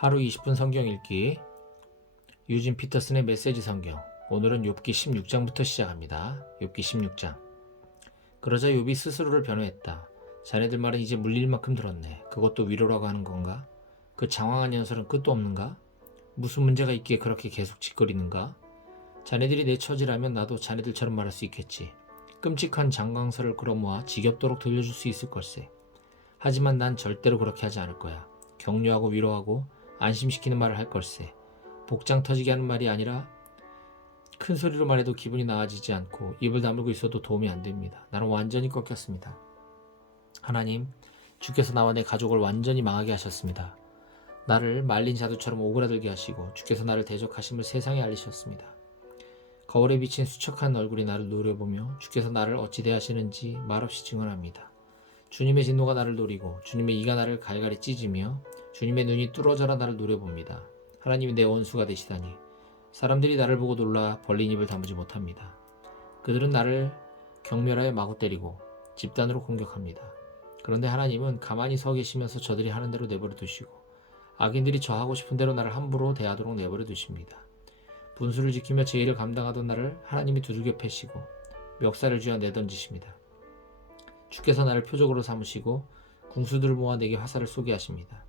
하루 20분 성경 읽기. 유진 피터슨의 메시지 성경. 오늘은 욥기 16장부터 시작합니다. 욥기 16장. 그러자 욥이 스스로를 변호했다. 자네들 말은 이제 물릴 만큼 들었네. 그것도 위로라고 하는 건가? 그 장황한 연설은 끝도 없는가? 무슨 문제가 있기에 그렇게 계속 짓거리는가? 자네들이 내 처지라면 나도 자네들처럼 말할 수 있겠지. 끔찍한 장강설을 끌어모아 지겹도록 들려줄 수 있을 걸세. 하지만 난 절대로 그렇게 하지 않을 거야. 격려하고 위로하고 안심시키는 말을 할 걸세. 복장 터지게 하는 말이 아니라 큰 소리로 말해도 기분이 나아지지 않고 입을 다물고 있어도 도움이 안 됩니다. 나는 완전히 꺾였습니다. 하나님, 주께서 나와 내 가족을 완전히 망하게 하셨습니다. 나를 말린 자두처럼 오그라들게 하시고 주께서 나를 대적하심을 세상에 알리셨습니다. 거울에 비친 수척한 얼굴이 나를 노려보며 주께서 나를 어찌 대하시는지 말없이 증언합니다. 주님의 진노가 나를 노리고 주님의 이가 나를 갈갈이 찢으며 주님의 눈이 뚫어져라 나를 노려봅니다. 하나님이 내 원수가 되시다니 사람들이 나를 보고 놀라 벌린 입을 다무지 못합니다. 그들은 나를 경멸하여 마구 때리고 집단으로 공격합니다. 그런데 하나님은 가만히 서 계시면서 저들이 하는 대로 내버려 두시고 악인들이 저 하고 싶은 대로 나를 함부로 대하도록 내버려 두십니다. 분수를 지키며 제 일을 감당하던 나를 하나님이 두들겨 패시고 멱살을 쥐어 내던지십니다. 주께서 나를 표적으로 삼으시고 궁수들을 모아 내게 화살을 쏘게 하십니다.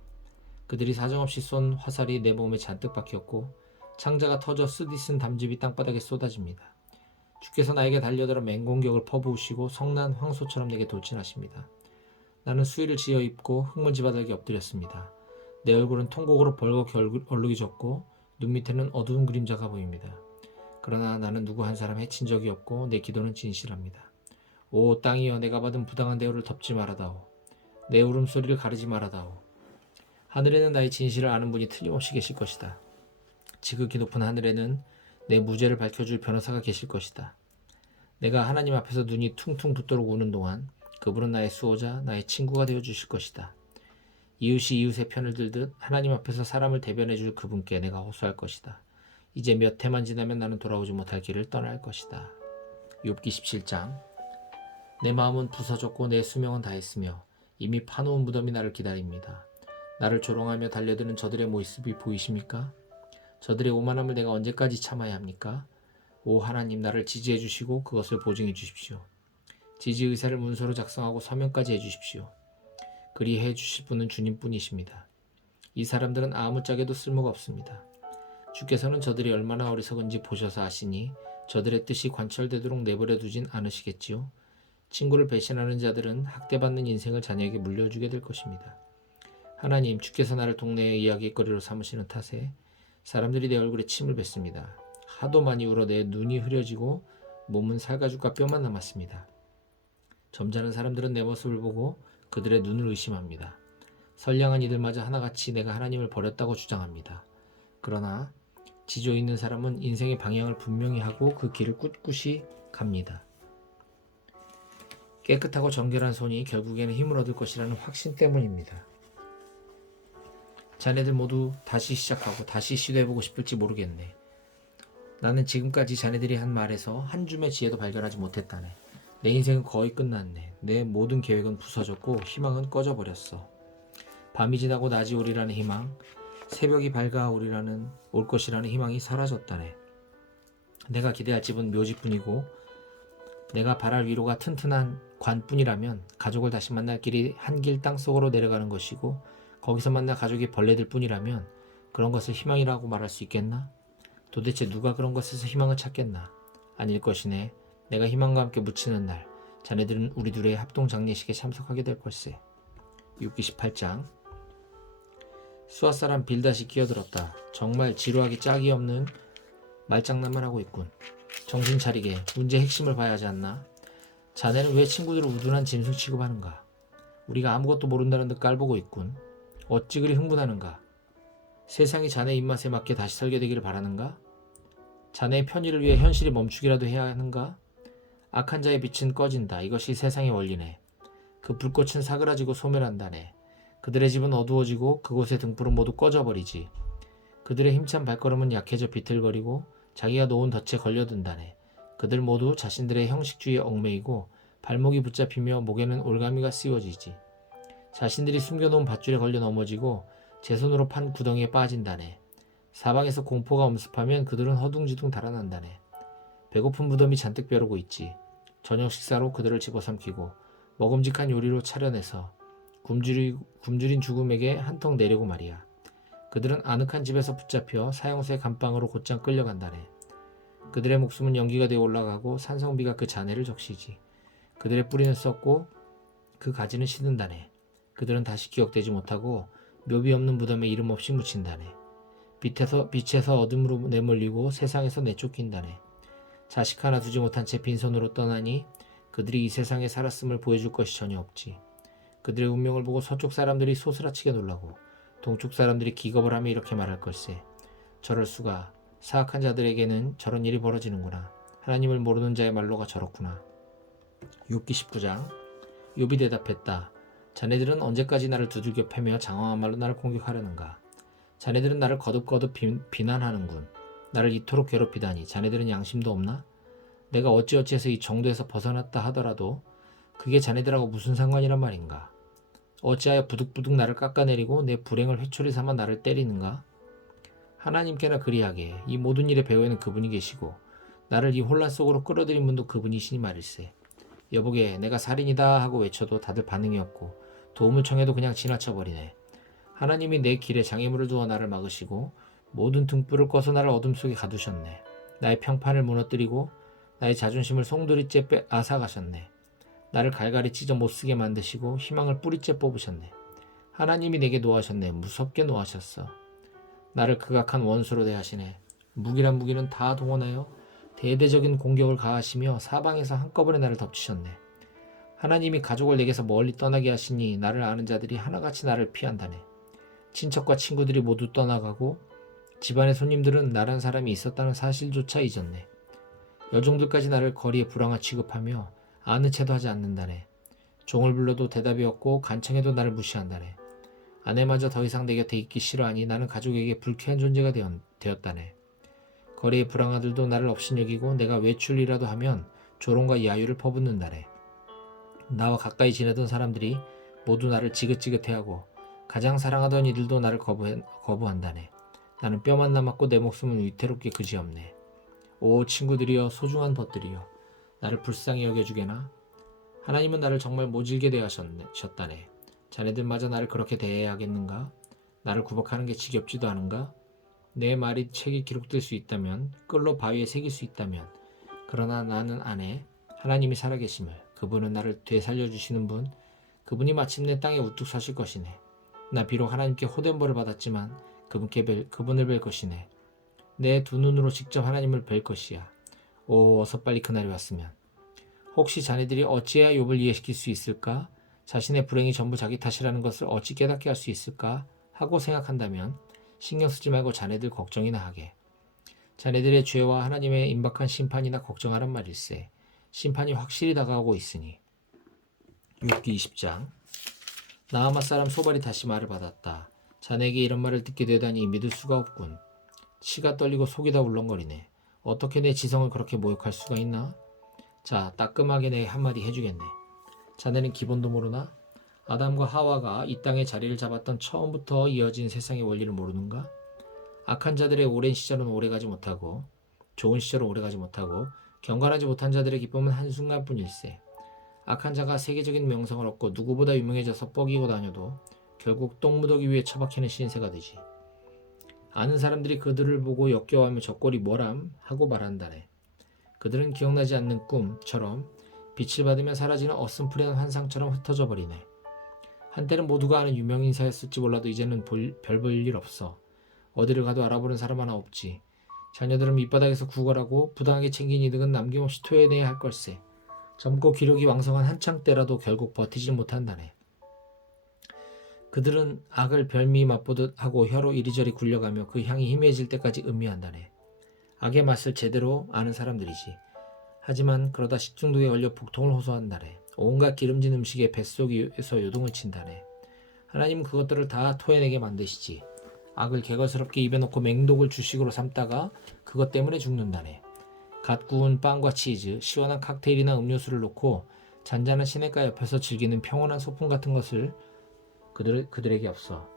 그들이 사정없이 쏜 화살이 내 몸에 잔뜩 박혔고 창자가 터져 쓰디쓴 담즙이 땅바닥에 쏟아집니다. 주께서 나에게 달려들어 맹공격을 퍼부으시고 성난 황소처럼 내게 돌진하십니다. 나는 수의를 지어 입고 흙먼지 바닥에 엎드렸습니다. 내 얼굴은 통곡으로 벌겋게 얼룩이 졌고 눈 밑에는 어두운 그림자가 보입니다. 그러나 나는 누구 한 사람 해친 적이 없고 내 기도는 진실합니다. 오 땅이여, 내가 받은 부당한 대우를 덮지 말아다오. 내 울음소리를 가르지 말아다오. 하늘에는 나의 진실을 아는 분이 틀림없이 계실 것이다. 지극히 높은 하늘에는 내 무죄를 밝혀줄 변호사가 계실 것이다. 내가 하나님 앞에서 눈이 퉁퉁 붓도록 우는 동안 그분은 나의 수호자, 나의 친구가 되어주실 것이다. 이웃이 이웃의 편을 들듯 하나님 앞에서 사람을 대변해줄 그분께 내가 호소할 것이다. 이제 몇 해만 지나면 나는 돌아오지 못할 길을 떠날 것이다. 욥기 17장. 내 마음은 부서졌고 내 수명은 다했으며 이미 파놓은 무덤이 나를 기다립니다. 나를 조롱하며 달려드는 저들의 모습이 보이십니까? 저들의 오만함을 내가 언제까지 참아야 합니까? 오 하나님, 나를 지지해 주시고 그것을 보증해 주십시오. 지지 의사를 문서로 작성하고 서명까지 해주십시오. 그리해 주실 분은 주님뿐이십니다. 이 사람들은 아무짝에도 쓸모가 없습니다. 주께서는 저들이 얼마나 어리석은지 보셔서 아시니 저들의 뜻이 관철되도록 내버려 두진 않으시겠지요. 친구를 배신하는 자들은 학대받는 인생을 자녀에게 물려주게 될 것입니다. 하나님, 주께서 나를 동네의 이야기거리로 삼으시는 탓에 사람들이 내 얼굴에 침을 뱉습니다. 하도 많이 울어 내 눈이 흐려지고 몸은 살가죽과 뼈만 남았습니다. 점잖은 사람들은 내 모습을 보고 그들의 눈을 의심합니다. 선량한 이들마저 하나같이 내가 하나님을 버렸다고 주장합니다. 그러나 지조 있는 사람은 인생의 방향을 분명히 하고 그 길을 꿋꿋이 갑니다. 깨끗하고 정결한 손이 결국에는 힘을 얻을 것이라는 확신 때문입니다. 자네들 모두 다시 시작하고 다시 시도해보고 싶을지 모르겠네. 나는 지금까지 자네들이 한 말에서 한 줌의 지혜도 발견하지 못했다네. 내 인생은 거의 끝났네. 내 모든 계획은 부서졌고 희망은 꺼져버렸어. 밤이 지나고 낮이 오리라는 희망, 새벽이 밝아오리라는 올 것이라는 희망이 사라졌다네. 내가 기대할 집은 묘지뿐이고 내가 바랄 위로가 튼튼한 관뿐이라면 가족을 다시 만날 길이 한 길 땅속으로 내려가는 것이고 거기서 만날 가족이 벌레들 뿐이라면 그런 것을 희망이라고 말할 수 있겠나? 도대체 누가 그런 것에서 희망을 찾겠나? 아닐 것이네. 내가 희망과 함께 묻히는 날 자네들은 우리 둘의 합동 장례식에 참석하게 될 걸세. 욥기 18장. 수아 사람 빌닷이 끼어들었다. 정말 지루하기 짝이 없는 말장난만 하고 있군. 정신 차리게. 문제의 핵심을 봐야 하지 않나? 자네는 왜 친구들을 우둔한 짐승 취급하는가? 우리가 아무것도 모른다는 듯 깔보고 있군. 어찌 그리 흥분하는가? 세상이 자네 입맛에 맞게 다시 설계되기를 바라는가? 자네의 편의를 위해 현실이 멈추기라도 해야 하는가? 악한 자의 빛은 꺼진다. 이것이 세상의 원리네. 그 불꽃은 사그라지고 소멸한다네. 그들의 집은 어두워지고 그곳의 등불은 모두 꺼져버리지. 그들의 힘찬 발걸음은 약해져 비틀거리고 자기가 놓은 덫에 걸려든다네. 그들 모두 자신들의 형식주의에 얽매이고 발목이 붙잡히며 목에는 올가미가 씌워지지. 자신들이 숨겨놓은 밧줄에 걸려 넘어지고 제 손으로 판 구덩이에 빠진다네. 사방에서 공포가 엄습하면 그들은 허둥지둥 달아난다네. 배고픈 무덤이 잔뜩 벼르고 있지. 저녁 식사로 그들을 집어삼키고 먹음직한 요리로 차려내서 굶주린 죽음에게 한턱 내려고 말이야. 그들은 아늑한 집에서 붙잡혀 사형수의 감방으로 곧장 끌려간다네. 그들의 목숨은 연기가 되어 올라가고 산성비가 그 잔해를 적시지. 그들의 뿌리는 썩고 그 가지는 시든다네. 그들은 다시 기억되지 못하고 묘비 없는 무덤에 이름 없이 묻힌다네. 빛에서 어둠으로 내몰리고 세상에서 내쫓긴다네. 자식 하나 두지 못한 채 빈손으로 떠나니 그들이 이 세상에 살았음을 보여줄 것이 전혀 없지. 그들의 운명을 보고 서쪽 사람들이 소스라치게 놀라고 동쪽 사람들이 기겁을 하며 이렇게 말할 걸세. 저럴 수가. 사악한 자들에게는 저런 일이 벌어지는구나. 하나님을 모르는 자의 말로가 저렇구나. 욥기 19장. 욥이 대답했다. 자네들은 언제까지 나를 두들겨 패며 장황한 말로 나를 공격하려는가. 자네들은 나를 거듭거듭 비난하는군. 나를 이토록 괴롭히다니 자네들은 양심도 없나? 내가 어찌어찌해서 이 정도에서 벗어났다 하더라도 그게 자네들하고 무슨 상관이란 말인가? 어찌하여 부득부득 나를 깎아내리고 내 불행을 회초리 삼아 나를 때리는가? 하나님께나 그리하게 이 모든 일의 배후에는 그분이 계시고 나를 이 혼란 속으로 끌어들인 분도 그분이시니 말일세. 여보게 내가 살인이다 하고 외쳐도 다들 반응이 없고 도움을 청해도 그냥 지나쳐버리네. 하나님이 내 길에 장애물을 두어 나를 막으시고 모든 등불을 꺼서 나를 어둠 속에 가두셨네. 나의 평판을 무너뜨리고 나의 자존심을 송두리째 앗아가셨네. 나를 갈갈이 찢어 못쓰게 만드시고 희망을 뿌리째 뽑으셨네. 하나님이 내게 노하셨네. 무섭게 노하셨어. 나를 극악한 원수로 대하시네. 무기란 무기는 다 동원하여 대대적인 공격을 가하시며 사방에서 한꺼번에 나를 덮치셨네. 하나님이 가족을 내게서 멀리 떠나게 하시니 나를 아는 자들이 하나같이 나를 피한다네. 친척과 친구들이 모두 떠나가고 집안의 손님들은 나란 사람이 있었다는 사실조차 잊었네. 여종들까지 나를 거리에 불황아 취급하며 아는 채도 하지 않는다네. 종을 불러도 대답이 없고 간청해도 나를 무시한다네. 아내마저 더 이상 내 곁에 있기 싫어하니 나는 가족에게 불쾌한 존재가 되었다네. 거리의 불황아들도 나를 업신여기고 내가 외출이라도 하면 조롱과 야유를 퍼붓는다네. 나와 가까이 지내던 사람들이 모두 나를 지긋지긋해하고 가장 사랑하던 이들도 나를 거부한다네. 나는 뼈만 남았고 내 목숨은 위태롭게 그지없네. 오 친구들이여 소중한 벗들이여 나를 불쌍히 여겨주게나. 하나님은 나를 정말 모질게 대하셨다네. 자네들마저 나를 그렇게 대해야 하겠는가? 나를 구박하는 게 지겹지도 않은가? 내 말이 책에 기록될 수 있다면 끌로 바위에 새길 수 있다면 그러나 나는 아네. 하나님이 살아계심을. 그분은 나를 되살려주시는 분. 그분이 마침내 땅에 우뚝 서실 것이네. 나 비록 하나님께 헛된 벌을 받았지만 그분을 뵐 것이네. 내 두 눈으로 직접 하나님을 뵐 것이야. 오 어서 빨리 그날이 왔으면. 혹시 자네들이 어찌해야 욥을 이해시킬 수 있을까? 자신의 불행이 전부 자기 탓이라는 것을 어찌 깨닫게 할 수 있을까? 하고 생각한다면 신경 쓰지 말고 자네들 걱정이나 하게. 자네들의 죄와 하나님의 임박한 심판이나 걱정하란 말일세. 심판이 확실히 다가오고 있으니. 욥기 20장. 나아마 사람 소발이 다시 말을 받았다. 자네에게 이런 말을 듣게 되다니 믿을 수가 없군. 치가 떨리고 속이 다 울렁거리네. 어떻게 내 지성을 그렇게 모욕할 수가 있나? 자, 따끔하게 내 한마디 해주겠네. 자네는 기본도 모르나? 아담과 하와가 이 땅에 자리를 잡았던 처음부터 이어진 세상의 원리를 모르는가? 악한 자들의 오랜 시절은 오래가지 못하고 좋은 시절은 오래가지 못하고 경건하지 못한 자들의 기쁨은 한순간뿐일세. 악한 자가 세계적인 명성을 얻고 누구보다 유명해져서 뻐기고 다녀도 결국 똥무더기 위에 처박히는 신세가 되지. 아는 사람들이 그들을 보고 역겨워하며 저 꼴이 뭐람 하고 말한다네. 그들은 기억나지 않는 꿈처럼 빛을 받으면 사라지는 어슴푸레한 환상처럼 흩어져 버리네. 한때는 모두가 아는 유명 인사였을지 몰라도 이제는 별 볼 일 없어. 어디를 가도 알아보는 사람 하나 없지. 자녀들은 밑바닥에서 구걸하고 부당하게 챙긴 이득은 남김없이 토해내야 할 걸세. 젊고 기력이 왕성한 한창 때라도 결국 버티질 못한다네. 그들은 악을 별미 맛보듯 하고 혀로 이리저리 굴려가며 그 향이 희미해질 때까지 음미한다네. 악의 맛을 제대로 아는 사람들이지. 하지만 그러다 식중독에 걸려 복통을 호소한다네. 온갖 기름진 음식에 뱃속에서 요동을 친다네. 하나님은 그것들을 다 토해내게 만드시지. 악을 개걸스럽게 입에 넣고 맹독을 주식으로 삼다가 그것 때문에 죽는다네. 갓 구운 빵과 치즈, 시원한 칵테일이나 음료수를 놓고 잔잔한 시냇가 옆에서 즐기는 평온한 소풍 같은 것을 그들에게 없어.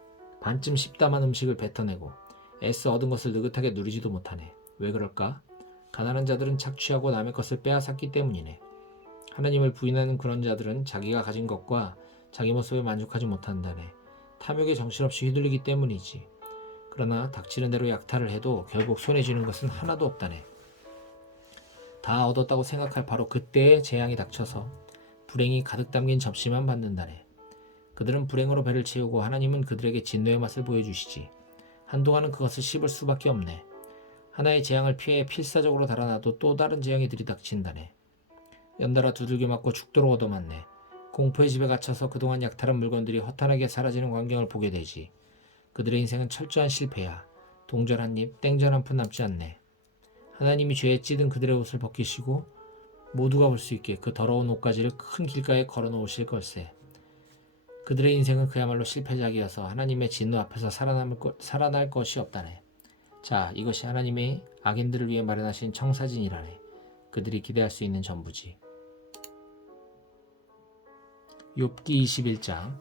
반쯤 씹담한 음식을 뱉어내고 애써 얻은 것을 느긋하게 누리지도 못하네. 왜 그럴까? 가난한 자들은 착취하고 남의 것을 빼앗았기 때문이네. 하나님을 부인하는 그런 자들은 자기가 가진 것과 자기 모습에 만족하지 못한다네. 탐욕에 정신없이 휘둘리기 때문이지. 그러나 닥치는 대로 약탈을 해도 결국 손에 쥐는 것은 하나도 없다네. 다 얻었다고 생각할 바로 그때에 재앙이 닥쳐서 불행이 가득 담긴 접시만 받는다네. 그들은 불행으로 배를 채우고 하나님은 그들에게 진노의 맛을 보여주시지. 한동안은 그것을 씹을 수밖에 없네. 하나의 재앙을 피해 필사적으로 달아나도 또 다른 재앙이 들이닥친다네. 연달아 두들겨 맞고 죽도록 얻어맞네. 공포의 집에 갇혀서 그동안 약탈한 물건들이 허탄하게 사라지는 광경을 보게 되지. 그들의 인생은 철저한 실패야. 동전 한 입, 땡전 한 푼 남지 않네. 하나님이 죄에 찌든 그들의 옷을 벗기시고 모두가 볼 수 있게 그 더러운 옷가지를 큰 길가에 걸어놓으실 걸세. 그들의 인생은 그야말로 실패작이어서 하나님의 진노 앞에서 살아날 것이 없다네. 자, 이것이 하나님의 악인들을 위해 마련하신 청사진이라네. 그들이 기대할 수 있는 전부지. 욥기 21장.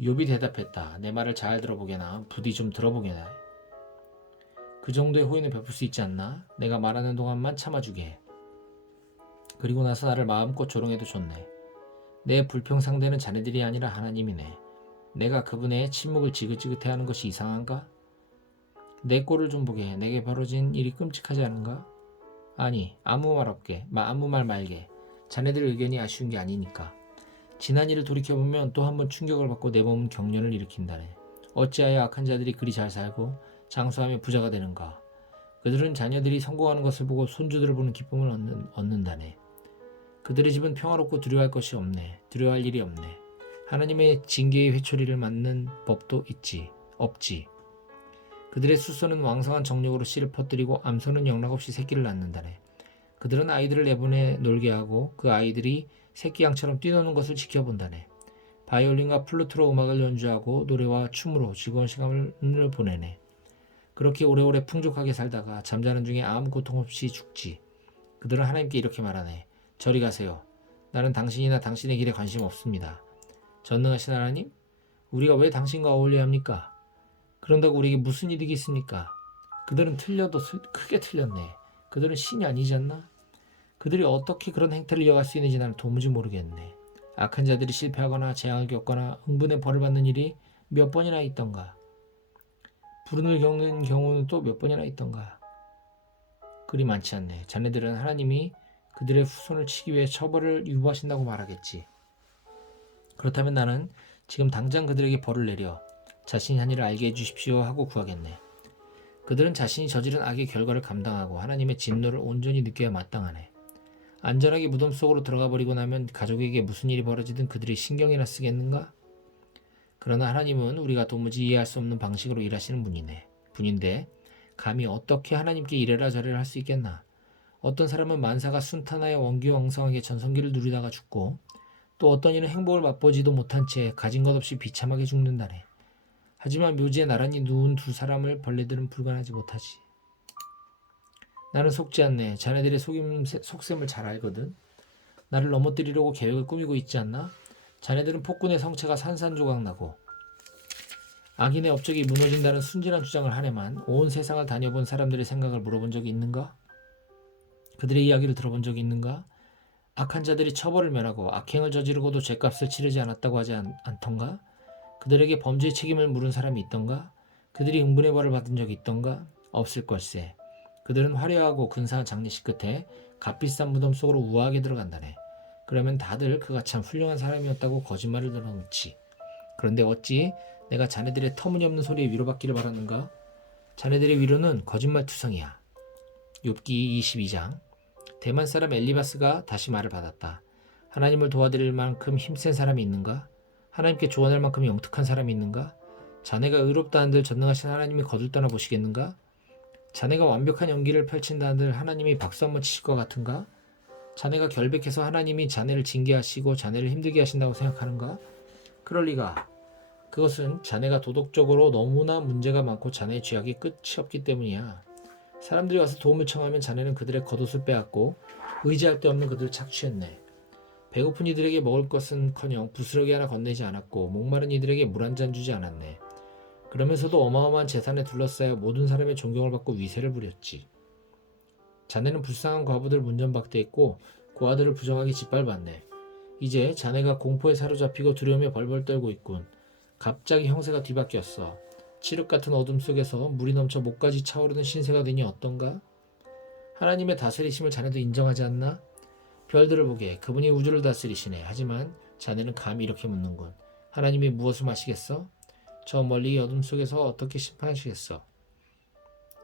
욥이 대답했다. 내 말을 잘 들어보게나 부디 좀 들어보게나. 그 정도의 호의는 베풀 수 있지 않나? 내가 말하는 동안만 참아주게. 그리고 나서 나를 마음껏 조롱해도 좋네. 내 불평 상대는 자네들이 아니라 하나님이네. 내가 그분의 침묵을 지긋지긋해하는 것이 이상한가? 내 꼴을 좀 보게. 내게 벌어진 일이 끔찍하지 않은가? 아니, 아무 말 없게, 아무 말 말게. 자네들의 의견이 아쉬운 게 아니니까. 지난 일을 돌이켜보면 또 한 번 충격을 받고 내 몸은 경련을 일으킨다네. 어찌하여 악한 자들이 그리 잘 살고 장수하며 부자가 되는가? 그들은 자녀들이 성공하는 것을 보고 손주들을 보는 기쁨을 얻는다네. 그들의 집은 평화롭고 두려워할 것이 없네. 두려워할 일이 없네. 하나님의 징계의 회초리를 맞는 법도 없지. 그들의 숫소는 왕성한 정력으로 씨를 퍼뜨리고 암소는 영락없이 새끼를 낳는다네. 그들은 아이들을 내보내 놀게 하고 그 아이들이 새끼 양처럼 뛰노는 것을 지켜본다네. 바이올린과 플루트로 음악을 연주하고 노래와 춤으로 즐거운 시간을 보내네. 그렇게 오래오래 풍족하게 살다가 잠자는 중에 아무 고통 없이 죽지. 그들은 하나님께 이렇게 말하네. 저리 가세요. 나는 당신이나 당신의 길에 관심 없습니다. 전능하신 하나님? 우리가 왜 당신과 어울려야 합니까? 그런다고 우리에게 무슨 이득이 있습니까? 그들은 틀려도 크게 틀렸네. 그들은 신이 아니지 않나? 그들이 어떻게 그런 행태를 이어갈 수 있는지 나는 도무지 모르겠네. 악한 자들이 실패하거나 재앙을 겪거나 흥분의 벌을 받는 일이 몇 번이나 있던가? 불운을 겪는 경우는 또 몇 번이나 있던가? 그리 많지 않네. 자네들은 하나님이 그들의 후손을 치기 위해 처벌을 유보하신다고 말하겠지. 그렇다면 나는 지금 당장 그들에게 벌을 내려 자신이 한 일을 알게 해주십시오 하고 구하겠네. 그들은 자신이 저지른 악의 결과를 감당하고 하나님의 진노를 온전히 느껴야 마땅하네. 안전하게 무덤 속으로 들어가 버리고 나면 가족에게 무슨 일이 벌어지든 그들이 신경이나 쓰겠는가? 그러나 하나님은 우리가 도무지 이해할 수 없는 방식으로 일하시는 분인데 감히 어떻게 하나님께 이래라 저래라 할 수 있겠나? 어떤 사람은 만사가 순탄하여 원기왕성하게 전성기를 누리다가 죽고 또 어떤 이는 행복을 맛보지도 못한 채 가진 것 없이 비참하게 죽는다네. 하지만 묘지에 나란히 누운 두 사람을 벌레들은 불간하지 못하지. 나는 속지 않네. 자네들의 속셈을 잘 알거든. 나를 넘어뜨리려고 계획을 꾸미고 있지 않나? 자네들은 폭군의 성체가 산산조각 나고 악인의 업적이 무너진다는 순진한 주장을 하네만 온 세상을 다녀본 사람들의 생각을 물어본 적이 있는가? 그들의 이야기를 들어본 적이 있는가? 악한 자들이 처벌을 면하고 악행을 저지르고도 죗값을 치르지 않았다고 하지 않던가? 그들에게 범죄의 책임을 물은 사람이 있던가? 그들이 응분의 벌을 받은 적이 있던가? 없을 걸세. 그들은 화려하고 근사한 장례식 끝에 값비싼 무덤 속으로 우아하게 들어간다네. 그러면 다들 그가 참 훌륭한 사람이었다고 거짓말을 늘어놓지. 그런데 어찌 내가 자네들의 터무니없는 소리에 위로받기를 바라는가? 자네들의 위로는 거짓말투성이야. 욥기 22장. 대만 사람 엘리바스가 다시 말을 받았다. 하나님을 도와드릴 만큼 힘센 사람이 있는가? 하나님께 조언할 만큼 영특한 사람이 있는가? 자네가 의롭다 한들 전능하신 하나님이 거들떠나 보시겠는가? 자네가 완벽한 연기를 펼친다 한들 하나님이 박수 한번 치실 것 같은가? 자네가 결백해서 하나님이 자네를 징계하시고 자네를 힘들게 하신다고 생각하는가? 그럴 리가. 그것은 자네가 도덕적으로 너무나 문제가 많고 자네의 죄악이 끝이 없기 때문이야. 사람들이 와서 도움을 청하면 자네는 그들의 겉옷을 빼앗고 의지할 데 없는 그들을 착취했네. 배고픈 이들에게 먹을 것은커녕 부스러기 하나 건네지 않았고 목마른 이들에게 물 한 잔 주지 않았네. 그러면서도 어마어마한 재산에 둘러싸여 모든 사람의 존경을 받고 위세를 부렸지. 자네는 불쌍한 과부들 문전박대했고 고아들을 부정하게 짓밟았네. 이제 자네가 공포에 사로잡히고 두려움에 벌벌 떨고 있군. 갑자기 형세가 뒤바뀌었어. 칠흑 같은 어둠 속에서 물이 넘쳐 목까지 차오르는 신세가 되니 어떤가? 하나님의 다스리심을 자네도 인정하지 않나? 별들을 보게 그분이 우주를 다스리시네. 하지만 자네는 감히 이렇게 묻는군. 하나님이 무엇을 마시겠어? 저 멀리 이 어둠 속에서 어떻게 심판하시겠어?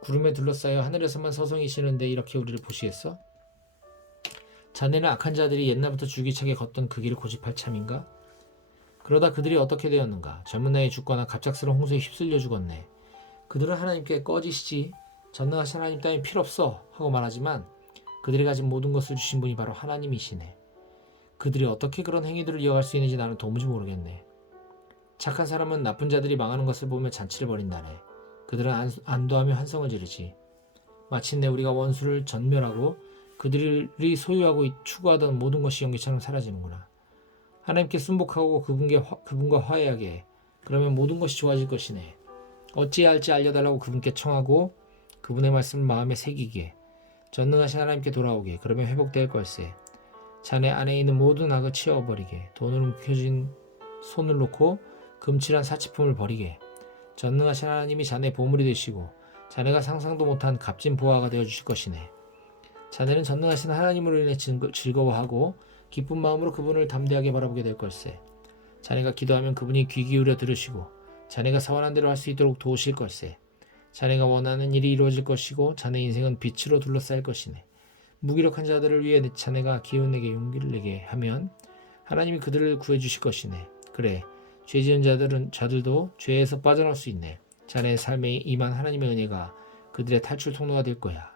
구름에 둘러싸여 하늘에서만 서성이시는데 이렇게 우리를 보시겠어? 자네는 악한 자들이 옛날부터 줄기차게 걷던 그 길을 고집할 참인가? 그러다 그들이 어떻게 되었는가? 젊은 나이에 죽거나 갑작스러운 홍수에 휩쓸려 죽었네. 그들은 하나님께 꺼지시지 전능하신 하나님 따윈 필요 없어 하고 말하지만 그들이 가진 모든 것을 주신 분이 바로 하나님이시네. 그들이 어떻게 그런 행위들을 이어갈 수 있는지 나는 도무지 모르겠네. 착한 사람은 나쁜 자들이 망하는 것을 보며 잔치를 벌인다네. 그들은 안도하며 환성을 지르지. 마침내 우리가 원수를 전멸하고 그들이 소유하고 추구하던 모든 것이 연기처럼 사라지는구나. 하나님께 순복하고 그분과 화해하게 해. 그러면 모든 것이 좋아질 것이네. 어찌해야 할지 알려달라고 그분께 청하고 그분의 말씀을 마음에 새기게. 전능하신 하나님께 돌아오게. 그러면 회복될 걸세. 자네 안에 있는 모든 악을 치워버리게. 돈으로 묶여진 손을 놓고 금칠한 사치품을 버리게. 전능하신 하나님이 자네의 보물이 되시고 자네가 상상도 못한 값진 보화가 되어주실 것이네. 자네는 전능하신 하나님으로 인해 즐거워하고 기쁜 마음으로 그분을 담대하게 바라보게 될 걸세. 자네가 기도하면 그분이 귀 기울여 들으시고 자네가 사원한 대로 할 수 있도록 도우실 걸세. 자네가 원하는 일이 이루어질 것이고 자네 인생은 빛으로 둘러싸일 것이네. 무기력한 자들을 위해 자네가 기운내게 용기를 내게 하면 하나님이 그들을 구해주실 것이네. 그래, 죄 지은 자들도 죄에서 빠져나올 수 있네. 자네의 삶에 임한 하나님의 은혜가 그들의 탈출 통로가 될 거야.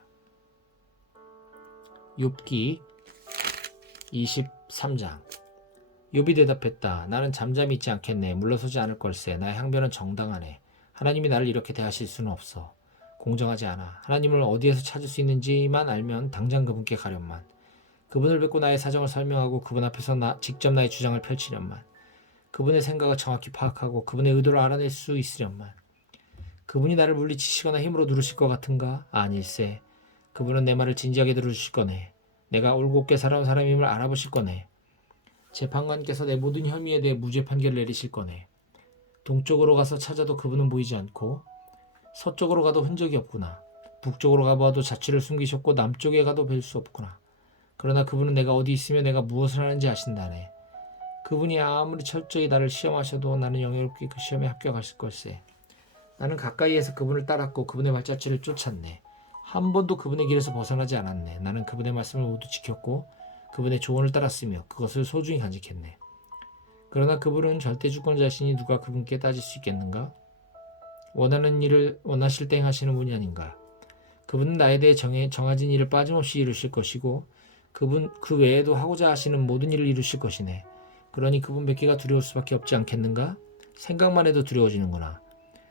욥기 23장. 욥이 대답했다. 나는 잠잠히 있지 않겠네. 물러서지 않을 걸세. 나의 항변은 정당하네. 하나님이 나를 이렇게 대하실 수는 없어. 공정하지 않아. 하나님을 어디에서 찾을 수 있는지만 알면 당장 그분께 가련만. 그분을 뵙고 나의 사정을 설명하고 그분 앞에서 직접 나의 주장을 펼치련만. 그분의 생각을 정확히 파악하고 그분의 의도를 알아낼 수 있으련만. 그분이 나를 물리치시거나 힘으로 누르실 것 같은가? 아닐세. 그분은 내 말을 진지하게 들어주실 거네. 내가 올곧게 살아온 사람임을 알아보실 거네. 재판관께서 내 모든 혐의에 대해 무죄 판결을 내리실 거네. 동쪽으로 가서 찾아도 그분은 보이지 않고 서쪽으로 가도 흔적이 없구나. 북쪽으로 가봐도 자취를 숨기셨고 남쪽에 가도 뵐 수 없구나. 그러나 그분은 내가 어디 있으며 내가 무엇을 하는지 아신다네. 그분이 아무리 철저히 나를 시험하셔도 나는 영예롭게 그 시험에 합격하실 걸세. 나는 가까이에서 그분을 따랐고 그분의 발자취를 쫓았네. 한 번도 그분의 길에서 벗어나지 않았네. 나는 그분의 말씀을 모두 지켰고 그분의 조언을 따랐으며 그것을 소중히 간직했네. 그러나 그분은 절대 주권자시니 누가 그분께 따질 수 있겠는가? 원하는 일을 원하실 때 행하시는 분이 아닌가? 그분은 나에 대해 정해진 일을 빠짐없이 이루실 것이고 그분 그 외에도 하고자 하시는 모든 일을 이루실 것이네. 그러니 그분 뵙기가 두려울 수밖에 없지 않겠는가? 생각만 해도 두려워지는구나.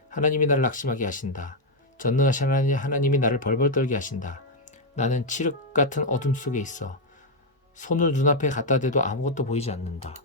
하나님이 나를 낙심하게 하신다. 전능하신 하나님이 나를 벌벌 떨게 하신다. 나는 칠흑 같은 어둠 속에 있어. 손을 눈앞에 갖다 대도 아무것도 보이지 않는다.